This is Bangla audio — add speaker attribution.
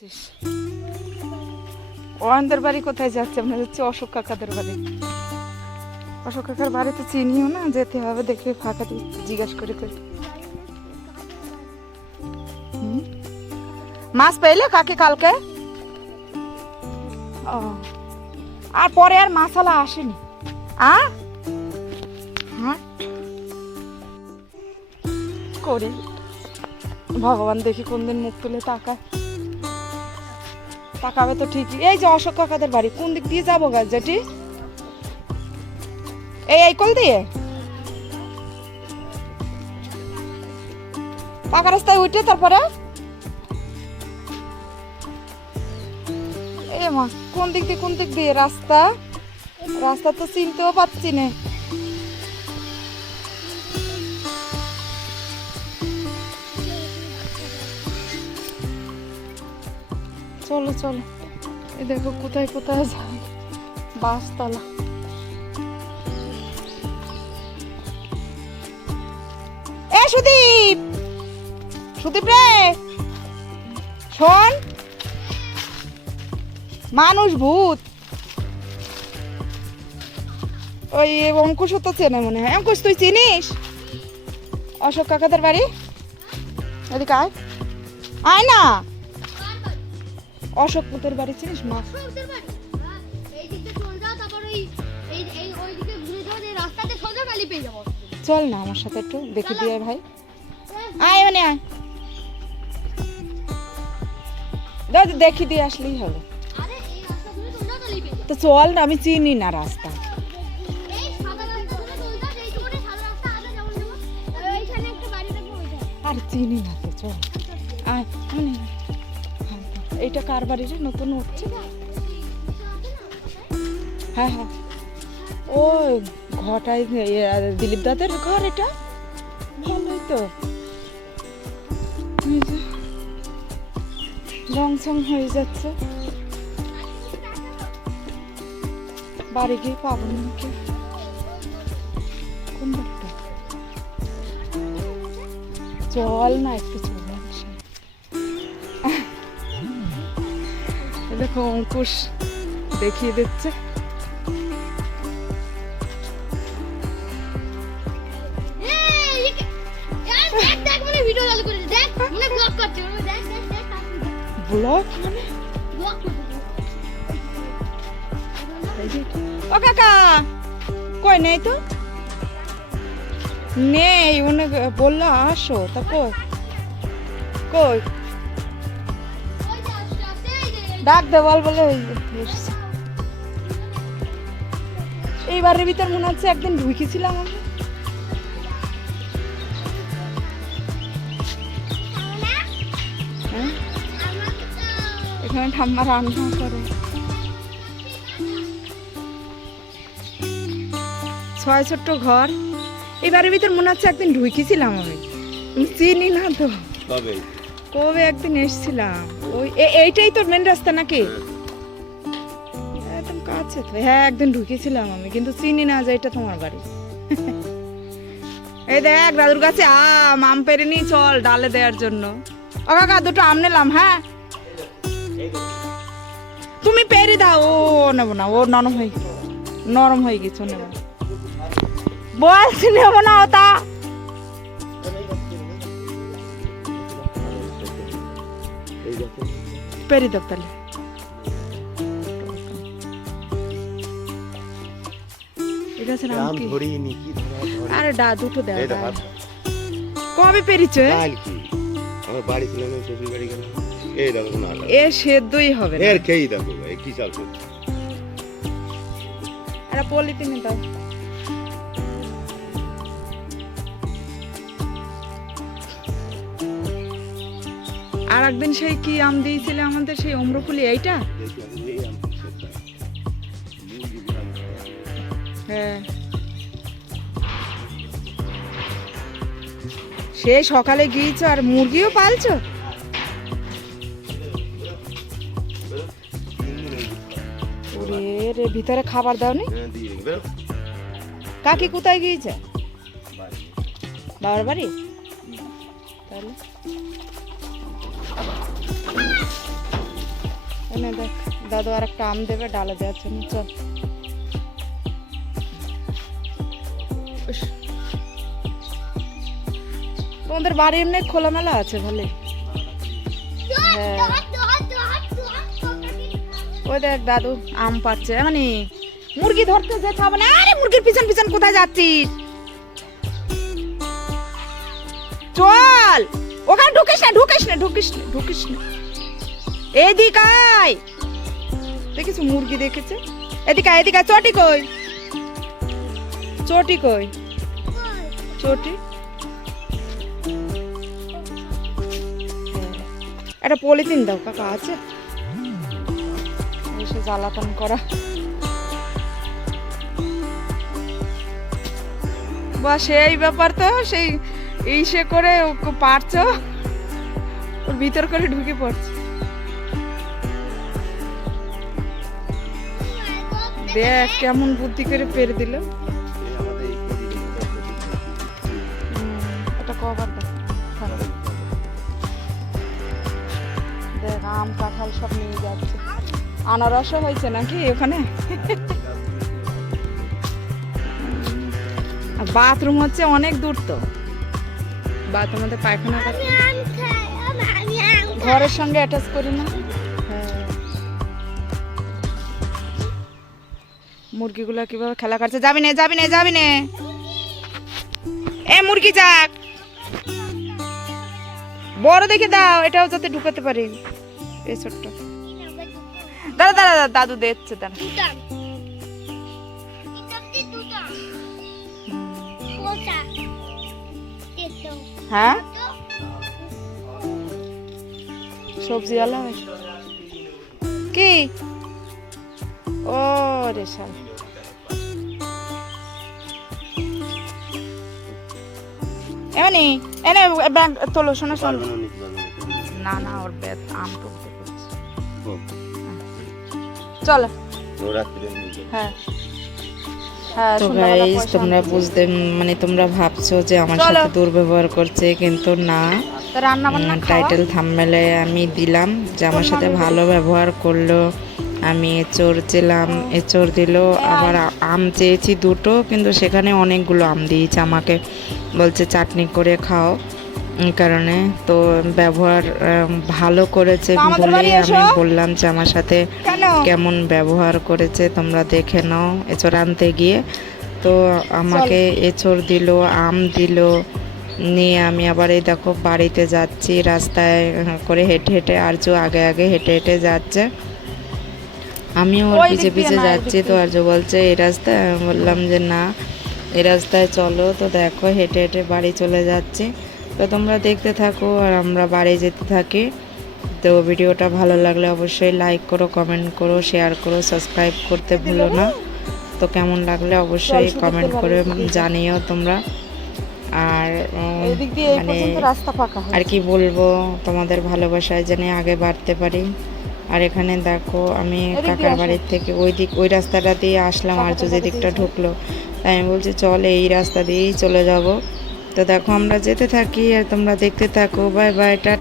Speaker 1: যাচ্ছিস? ওয়ানদের বাড়ি কোথায় যাচ্ছে? আমরা যাচ্ছি অশোক কাকাদের বাড়ি। অশোক কাকার বাড়ি তো চিনিও না, যেতে হবে, দেখে ফাঁকা জিজ্ঞাসা করে করে মাছ পেলে কাকে কালকে? ও। আর পরে আর মাছালা আসেনি। আ? হ্যাঁ? করি। ভগবান দেখি কোনদিন মুখ তুলে তাকায়। তাকাবে তো ঠিকই। এই যে অশোক কাকাদের বাড়ি, কোন দিক দিয়ে যাব গাছ যেটি এই এই, কল দিয়ে। পাকা রাস্তায় উঠে তারপরে? এ মা, কোন দিক দিয়ে, কোন দিক দিয়ে? রাস্তা? রাস্তা তো চিনতেও পাচ্ছি না। চলো চলো। এই দেখো কোথায় কোথায় যায় বাসতলা। এ সুদীপ! সুদীপ রে! শোন। মানুষ ভূত। ওই অঙ্কুশ তো চেনে মনে হয়। অঙ্কুশ, তুই চিনিস? অশোক কাকাদের বাড়ি? এদিকে আয় না! অশোক পুতের বাড়ি চিনিস মা?
Speaker 2: হ্যাঁ, চলে
Speaker 1: না আমার সাথে একটু দেখে দিয়ে ভাই। আয় মানে আয়। দাদা দেখি দিয়ে আসলেই হবে। তো চল না আমি চিনি না রাস্তা। আর চিনি না তো চল। আয় মানে। হ্যাঁ, এইটা কার বাড়ি রে নতুন উঠছে? হ্যাঁ হ্যাঁ। ও ঘটাই দিলীপ দাদের ঘর এটা? ভালোই তো। এই যে রং সং হয়ে যাচ্ছে। বাড়ি গিয়ে পাবো নাকি চল না একটু দেখ,
Speaker 2: দেখ, দেখ,
Speaker 1: ব্লক মানে
Speaker 2: ব্লগ করছে।
Speaker 1: এই যে ও কাকা কই নেই তো? নেই উনি বলল আসো তা কই? কই? ডাক দেওয়াল বলে ওই এসছে। এই বাড়ির ভিতর মনে হচ্ছে একদিন ঢুকেছিলাম আমি হ্যাঁ? এখানে ঠাম্মা রান্না করে। ছয় ছোট্ট ঘর। এই বাড়ির ভিতর মনে হচ্ছে একদিন ঢুকেছিলাম আমি আমি। চিনি না তো।
Speaker 3: কবে?
Speaker 1: কবে একদিন এসেছিলাম। ওই এইটাই তোর মেন রাস্তা নাকি? একদম কাছে তো। হ্যাঁ একদিন ঢুকেছিলাম আমি, কিন্তু চিনি না যে এটা তোমার বাড়ি। এই দেখ, দাদুর কাছে আম আম পেরে নি চল ডালে দেওয়ার জন্য। ও কাকা, দুটো আম নিলাম হ্যাঁ? তুমি পেরে দাও, ও, নেব না, ও নরম হয়ে নরম হয়ে গেছে নেব। বলছি, নেব না, ওটা। পেরে দাও তাহলে নাম কি আরে ডা দুটো। কবে পেরিছে
Speaker 3: কাল কি আমার বাড়ি ছিল না শ্বশুর বাড়ি গেলাম এই দেখো না
Speaker 1: এ সেদ্ধই হবে না
Speaker 3: এর খেয়েই দেখো কি চাল করছে
Speaker 1: এটা পলিথিনে দাও আর একদিন সেই কি আম দিয়েছিলে আমাদের সেই অম্রফুলি? এইটা। হ্যাঁ। সে সকালে গিয়েছো আর মুরগিও পালছো? ভিতরে খাবার দাওনি। কাকি কোথায় গিয়েছে? বাবার বাড়ি? তাহলে? এনে দেখ, দাদু আর একটা আম দেবে, ডালে দেওয়ার জন্য, চল। তোমাদের বাড়ি এমনি খোলামেলা আছে ভালো হ্যাঁ। ওই দেখ, দাদু, আম পাচ্ছে মানে মুরগি ধরতে যেতে হবে না, আরে মুরগির পিছন পিছন কোথায় যাচ্ছিস? চল, ওখানে ঢুকিস না ঢুকিস না ঢুকিস না ঢুকিস না। এদিকে আয় দেখেছ মুরগি দেখেছে? এদিকে আয়, এদিকে আয়, চটি কই? চটি কই? চটি? একটা পলিথিন দাও কাকা আছে? এসে জ্বালাতন করা। বা সেই ব্যাপার তো সেই ইসে করে পারছ। ওর ভিতর করে ঢুকে পড়ছে। দেখ কেমন বুদ্ধি করে পেরে দিল? এটা কবার দেখ। আম কাঁঠাল সব নিয়ে যাচ্ছে। আনারসও হয়েছে নাকি ওখানে? বাথরুম হচ্ছে অনেক দূর তো। বাথরুমে পায়খানা ঘরের সঙ্গে অ্যাটাচ করি না। মুরগিগুলো কীভাবে খেলা করছে যাবি না যাবি না যাবি না। এ মুরগি যাক। বড় দেখে দাও এটাও যাতে ঢুকাতে পারি। এই ছোট্ট। দাদা দাদা দাদা, দাদু দেখছে দাদা হ্যাঁ? সবজি আলা কি? ও রে শাল। এমনি এনে ব্যাগ তোলো শোনো শোনো।
Speaker 3: না না।
Speaker 1: ওর ব্যাগ আম টুকতে চলো। হ্যাঁ। হ্যাঁ
Speaker 4: তো গাইজ তোমরা বুঝতে মানে তোমরা ভাবছ যে আমার সাথে দুর্ব্যবহার করছে কিন্তু না। টাইটেল থাম্বনেলে আমি দিলাম যে আমার সাথে ভালো ব্যবহার করল। আমি এচোর চেলাম এচোর দিল আবার আম চেয়েছি দুটো কিন্তু সেখানে অনেকগুলো আম দিয়েছে আমাকে। বলছে চাটনি করে খাও। এই কারণে তো ব্যবহার ভালো করেছে বলেই আমি বললাম যে আমার সাথে কেমন ব্যবহার করেছে তোমরা দেখে নাও। এঁচড় আনতে গিয়ে তো আমাকে এঁচড় দিল আম দিল নিয়ে আমি আবার এই দেখো বাড়িতে যাচ্ছি রাস্তায় করে হেঁটে হেঁটে আর্য আগে আগে হেঁটে হেঁটে যাচ্ছে। আমি ওর পিছে পিছে যাচ্ছি তো আর্য বলছে এই রাস্তায়? আমি বললাম যে না এই রাস্তায় চলো তো দেখো হেঁটে হেঁটে বাড়ি চলে যাচ্ছি। তো তোমরা দেখতে থাকো আর আমরা বাড়ি যেতে থাকি। তো ভিডিওটা ভালো লাগলে অবশ্যই লাইক করো কমেন্ট করো শেয়ার করো সাবস্ক্রাইব করতে ভুলো না। তো কেমন লাগলে অবশ্যই কমেন্ট করে জানিও তোমরা। আর মানে আর কি বলব তোমাদের ভালোবাসায় জানি আগে বাড়তে পারি। আর এখানে দেখো আমি কাকার বাড়ির থেকে ওই দিক ওই রাস্তাটা দিয়ে আসলাম আর
Speaker 1: যদি
Speaker 4: যে দিকটা ঢুকলো। তাই আমি বলছি চল এই রাস্তা দিয়েই চলে যাব। তো দেখো আমরা যেতে থাকি আর তোমরা দেখতে থাকো। বাই বাই টা